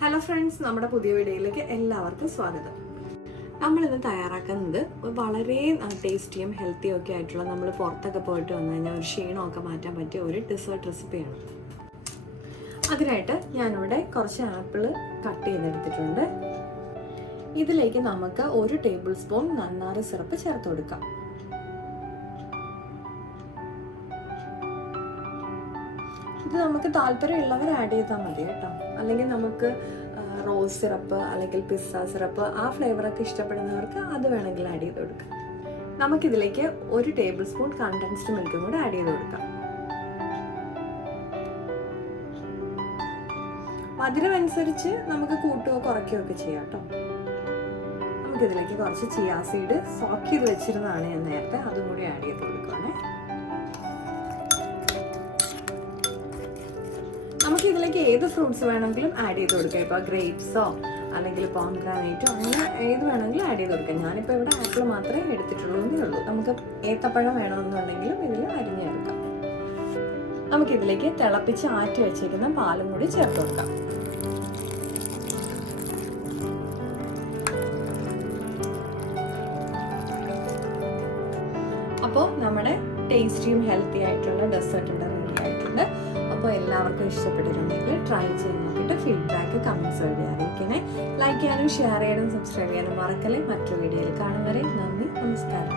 Hello friends, നമ്മുടെ പുതിയ വീഡിയോയിലേക്ക് എല്ലാവർക്കും സ്വാഗതം. നമ്മളിന്ന് തയ്യാറാക്കുന്നത് വളരെ ടേസ്റ്റിയും ഹെൽത്തിയും ഒക്കെ ആയിട്ടുള്ള, നമ്മൾ പുറത്തൊക്കെ പോയിട്ട് വന്നു കഴിഞ്ഞാൽ ഒരു ക്ഷീണമൊക്കെ മാറ്റാൻ പറ്റിയ ഒരു ഡെസേർട്ട് റെസിപ്പിയാണ്. അതിനായിട്ട് ഞാനിവിടെ കുറച്ച് ആപ്പിൾ കട്ട് ചെയ്തെടുത്തിട്ടുണ്ട്. ഇതിലേക്ക് നമുക്ക് 1 ടേബിൾ സ്പൂൺ നന്നാറി സിറപ്പ് ചേർത്ത് കൊടുക്കാം. ഇത് നമുക്ക് താല്പര്യമുള്ളവർ ആഡ് ചെയ്താൽ മതി കേട്ടോ. അല്ലെങ്കിൽ നമുക്ക് റോസ് സിറപ്പ് അല്ലെങ്കിൽ പിസ്സ സിറപ്പ് ആ ഫ്ലേവറൊക്കെ ഇഷ്ടപ്പെടുന്നവർക്ക് അത് വേണമെങ്കിൽ ആഡ് ചെയ്ത് കൊടുക്കാം. നമുക്കിതിലേക്ക് 1 ടേബിൾ സ്പൂൺ കണ്ടൻസ്ഡ് മിൽക്കും കൂടെ ആഡ് ചെയ്ത് കൊടുക്കാം. മധുരം അനുസരിച്ച് നമുക്ക് കൂട്ടുകയോ കുറയ്ക്കുകയോ ഒക്കെ ചെയ്യാം കേട്ടോ. നമുക്കിതിലേക്ക് കുറച്ച് ചിയാ സീഡ് സോക്ക് ചെയ്ത് വെച്ചിരുന്നതാണ് ഞാൻ നേരത്തെ, അതും കൂടി ആഡ് ചെയ്ത് കൊടുക്കുകയാണേ. നമുക്ക് ഇതിലേക്ക് ഏത് ഫ്രൂട്ട്സ് വേണമെങ്കിലും ആഡ് ചെയ്ത് കൊടുക്കാം. ഇപ്പോൾ ഗ്രേപ്സോ അല്ലെങ്കിൽ പോംഗ്രാനൈറ്റോ അങ്ങനെ ഏത് വേണമെങ്കിലും ആഡ് ചെയ്ത് കൊടുക്കാം. ഞാനിപ്പോൾ ഇവിടെ ആപ്പിൾ മാത്രമേ എടുത്തിട്ടുള്ളൂ എന്നേ ഉള്ളൂ. നമുക്ക് ഏത്തപ്പഴം വേണമെന്നുണ്ടെങ്കിലും ഇതിൽ അരിഞ്ഞെടുക്കാം. നമുക്കിതിലേക്ക് തിളപ്പിച്ച് ആറ്റി വെച്ചേക്കുന്ന പാലും കൂടി ചേർത്ത് കൊടുക്കാം. അപ്പോൾ നമ്മുടെ ടേസ്റ്റിയും ഹെൽത്തി ആയിട്ടുള്ള ഡെസേർട്ട് റെഡി ആയിട്ടുണ്ട്. അപ്പോൾ എല്ലാവർക്കും ഇഷ്ടപ്പെട്ടിട്ടുണ്ടെങ്കിൽ ട്രൈ ചെയ്ത് നോക്കിയിട്ട് ഫീഡ്ബാക്ക് കമൻസ് വഴി അറിയിക്കണേ. ലൈക്ക് ചെയ്യാനും ഷെയർ ചെയ്യാനും സബ്സ്ക്രൈബ് ചെയ്യാനും മറക്കല്ലേ. മറ്റൊരു വീഡിയോയിൽ കാണും വരെ നന്ദി, നമസ്കാരം.